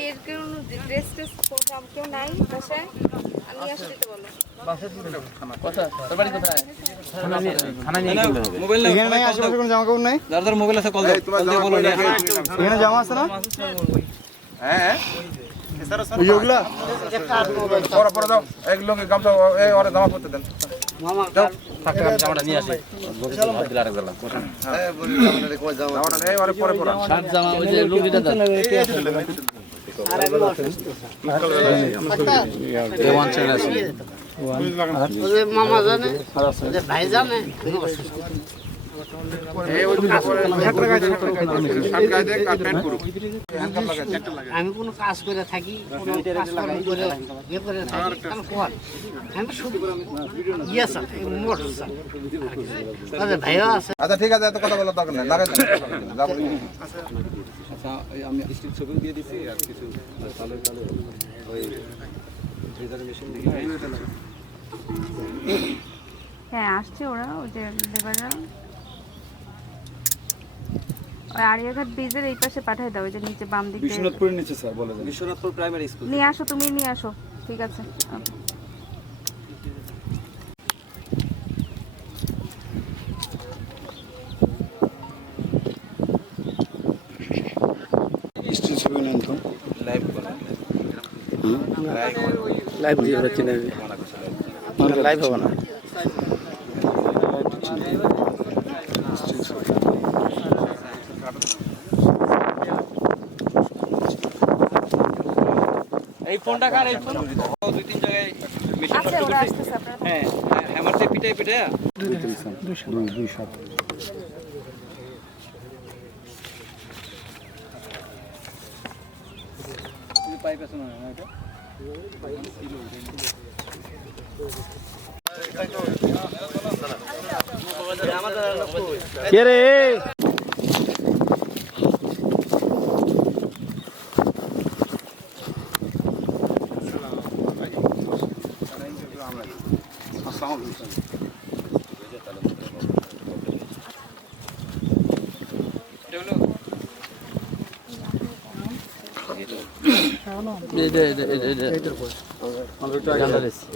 এর কেউ ড্রেস টেস কেউ নাই বাসায় আমি আসতে দিতে বলো। কথা তোর বাড়ি কোথায়? থানা নিয়ে গেলে হবে। মোবাইল এখানে নাই, আশেপাশে কোনো জামা কাপড় নাই? যার যার মোবাইল আছে কল দাও, কল দিয়ে বলো নিয়ে আসো। এখানে জামা আছে না? হ্যাঁ ওই যে ওগুলা? পরে পরে দাও এক লোকে গামছা এই ওরে জামা পরতে দেন মামা থাকতে জামাটা নিয়ে আসি দিলা রাখ দিলাম এই বলি জামাটা এই ওরে পরে পরা শার্ট জামা ওই যে লুঙ্গিটা দাও। মামা জানে যে ভাই জানে এই ওই দিকে পরে শার্ট গায়ে দে কাট প্যান্ট পুরো আমি কোনো কাজ করে থাকি কোনো কাজকর্ম করে ইয়ে করে থাকি আমি কোন আমি শুধু ইয়ে সাথে মোটর সাথে ভাইও আছে। আচ্ছা ঠিক আছে এত কথা বলার দরকার নেই লাগাই যাব আচ্ছা আমি স্টিল ছবি দিয়ে দিছি আর কিছু তালে তালে ওই ফ্রিজার মেশিন দেখি। হ্যাঁ আসছে ওরা ওই যে লেবাররা ওই আরিয়াঘাট ব্রিজের এই পাশে পাঠিয়ে দাও ওই যে নিচে বাম দিকে বিশ্বনাথপুরের নিচে স্যার বলে দেন। বিশ্বনাথপুর প্রাইমারি স্কুল নিয়ে আসো তুমি নিয়ে আসো ঠিক আছে স্টিল ছবি নেন তো। লাইভ করা লাইভ দিয়ে হচ্ছে না লাইভ হবে না। এই ফোনটা কার? এই ফোন দুই তিন জায়গায় মেশিন আচ্ছা নষ্ট ওরা করতে। আসতেছে আপনারা হ্যাঁ হ্যামার দিয়ে পিটাই পিটাই 227 পাইপ আছে না এটা কে রে?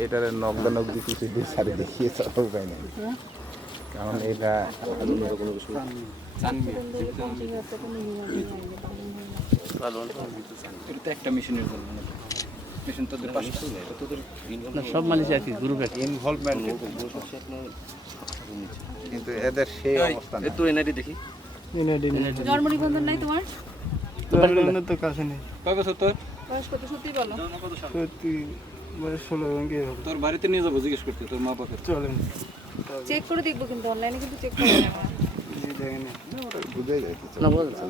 এটারে নক দিতে সারি দেখিয়ে চালাও যায় না কারণ এটা এটা একটা মেশিনের জন্য মেশিন তোদের পাশে তোদের সব মানুষ একই গ্রুপ একই ইনভলভমেন্ট কিন্তু এদের সেই অবস্থা না তো এনআইডি দেখি জন্ম নিবন্ধন নাই তোমার তো কাছে নেই। কয় বছর তোর? বয়স কত সত্যি বলো সত্যি বয়স 16 ভেঙে হবে। তোর বাড়িতে নিয়ে যাবো জিজ্ঞেস করতে তোর মা বাপের। চলেন চেক করে দেখবো কিন্তু অনলাইনে কিন্তু চেক করে নেবো দেখেন। বুঝে যাইতেছে না বলছে